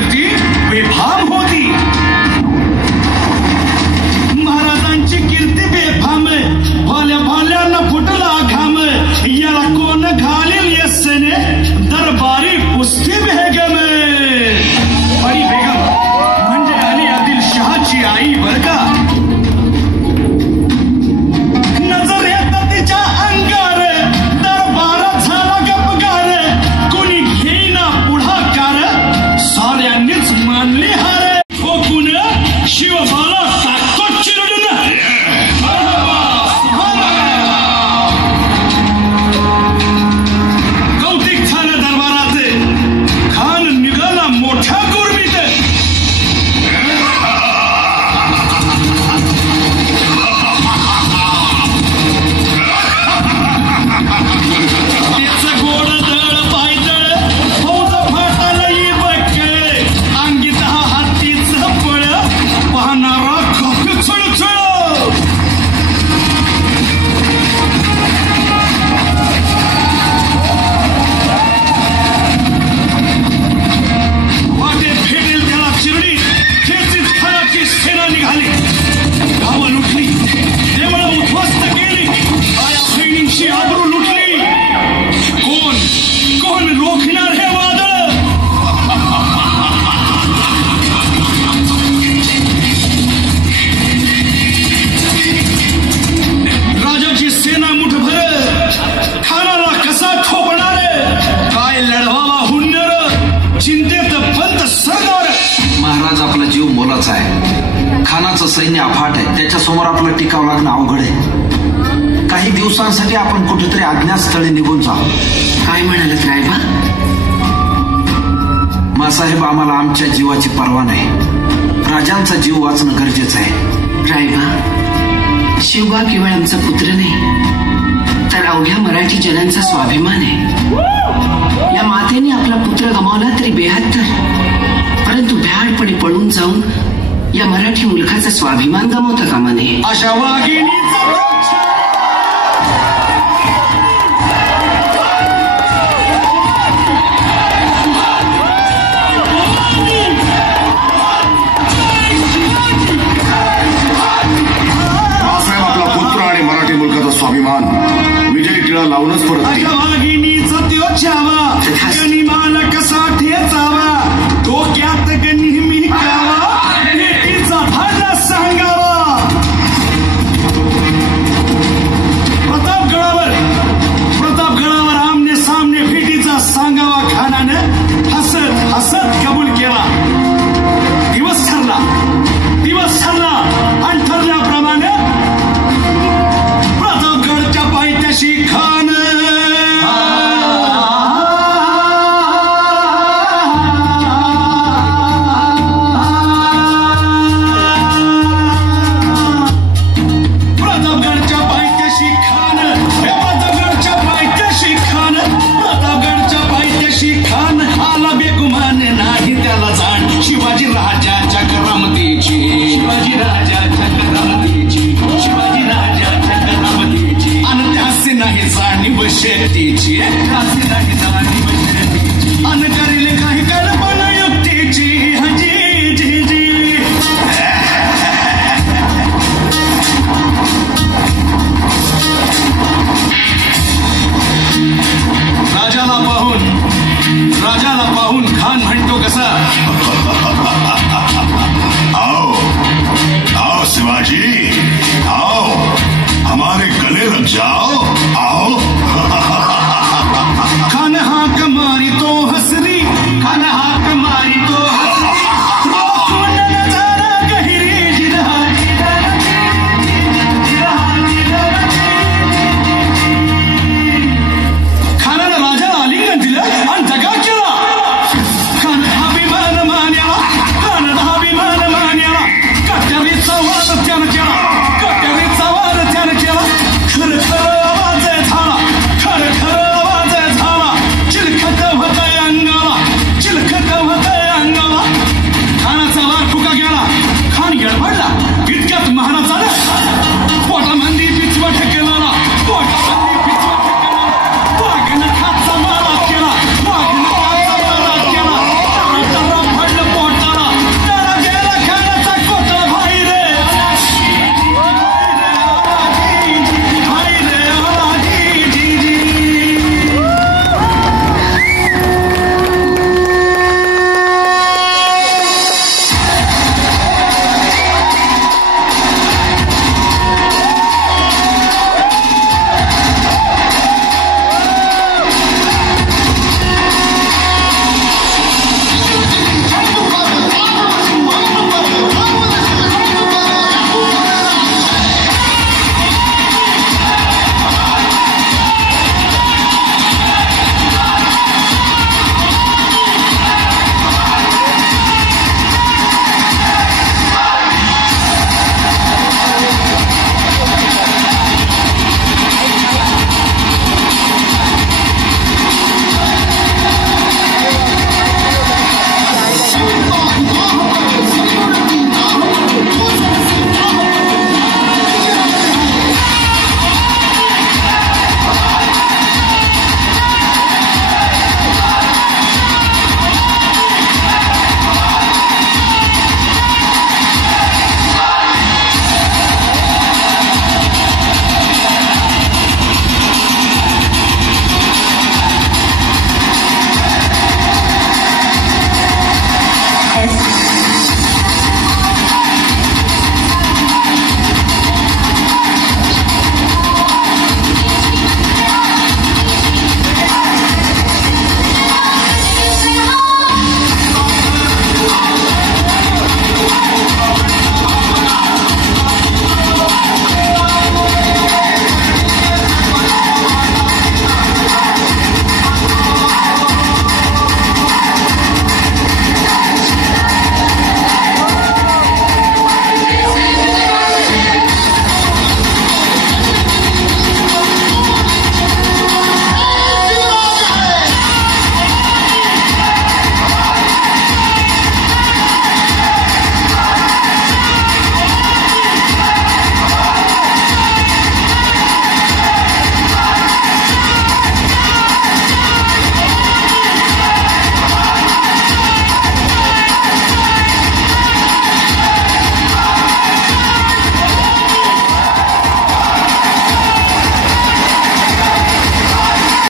कीर्ती बेफाम होती. महाराजांची कीर्ती बेफाम, भाल्या भाल्यांना फुटला घाम. याला कोण घालील यस्सेने, दरबारी कुस्ती बेगम. परी बेगम म्हणजे अली आदिल शहाची आई बर का. नजर येत तिच्या अंगार, दरबार झाला गपगार. कोणी घेईना पुढाकार, साऱ्यांनीच मानली हार. ठोकून शिवबाला टाकतो चिरडून. कौतिक झालं दरबाराचे, खान निघाला मोठ्या गुरमीत. त्याचं गोड दळ पायदळ, फौज फाटालही बक्कळ. अंगी 10 हातीचं पळ, पाहणारा खप छळछळ. वाटेत भेटेल त्याला चिरडी, खेचीत खराची सेना निघाली. गावं लुटली, देवळं उद्ध्वस्त केली, आया बहिणींची आबरू लुटली. कोण कोण रोखणार हे वादळ. राजाची सेना मुठभर, खानाला कसा ठोपणार. काय लढवावा हुन्नर, चिंतेत पंत सरदार. महाराज आपला जीव मोलाचा आहे, खानाचं सैन्य अफाट आहे, त्याच्यासमोर आपलं टिकावं लागणं अवघड आहे. काही दिवसांसाठी आपण कुठेतरी अज्ञातस्थळी निघून जाऊ. काय म्हणालत रायबा. मासाहेब आम्हाला आमच्या जीवाची पर्वा नाही, राजांचा जीव वाचणं गरजेचं आहे. रायबा, शिवबा केवळ आमचा पुत्र नाही, तर अवघ्या मराठी जनांचा स्वाभिमान आहे. या मातेने आपला पुत्र गमावला तरी बेहत्तर, परंतु भ्याडपणे पळून जाऊन या मराठी मुलखाचा स्वाभिमान गमावता कामा नये. अशा वाघिणीचा वृक्ष. मासाहेब आपला पुत्र आणि मराठी मुलकाचा स्वाभिमान विजय टिळा लावूनच परत येईल. अशा वाघिणीचा त्यो छावा, गनिमाला कसा ठेचावा. डोक्यात नेहमी कावा, भेटीचा धागा सांगावा. प्रतापगडावर आमने सामने भेटीचा सांगावा. खानानं हसत हसत कबूल केला. दिवस ठरला आणि ठरल्याप्रमाणे प्रतापगडच्या पायथ्याशी खान आला बेगुमान नाही त्याला जाण. शिवाजी राजाच्या करामतीची, शिवाजी राजाच्या करामतीची आणि त्याचे नाही जाणीव शेतीची. आणि करेल काही कल्पना युक्तीची. जी जी जी राजाला पाहून खान म्हणतो कसा.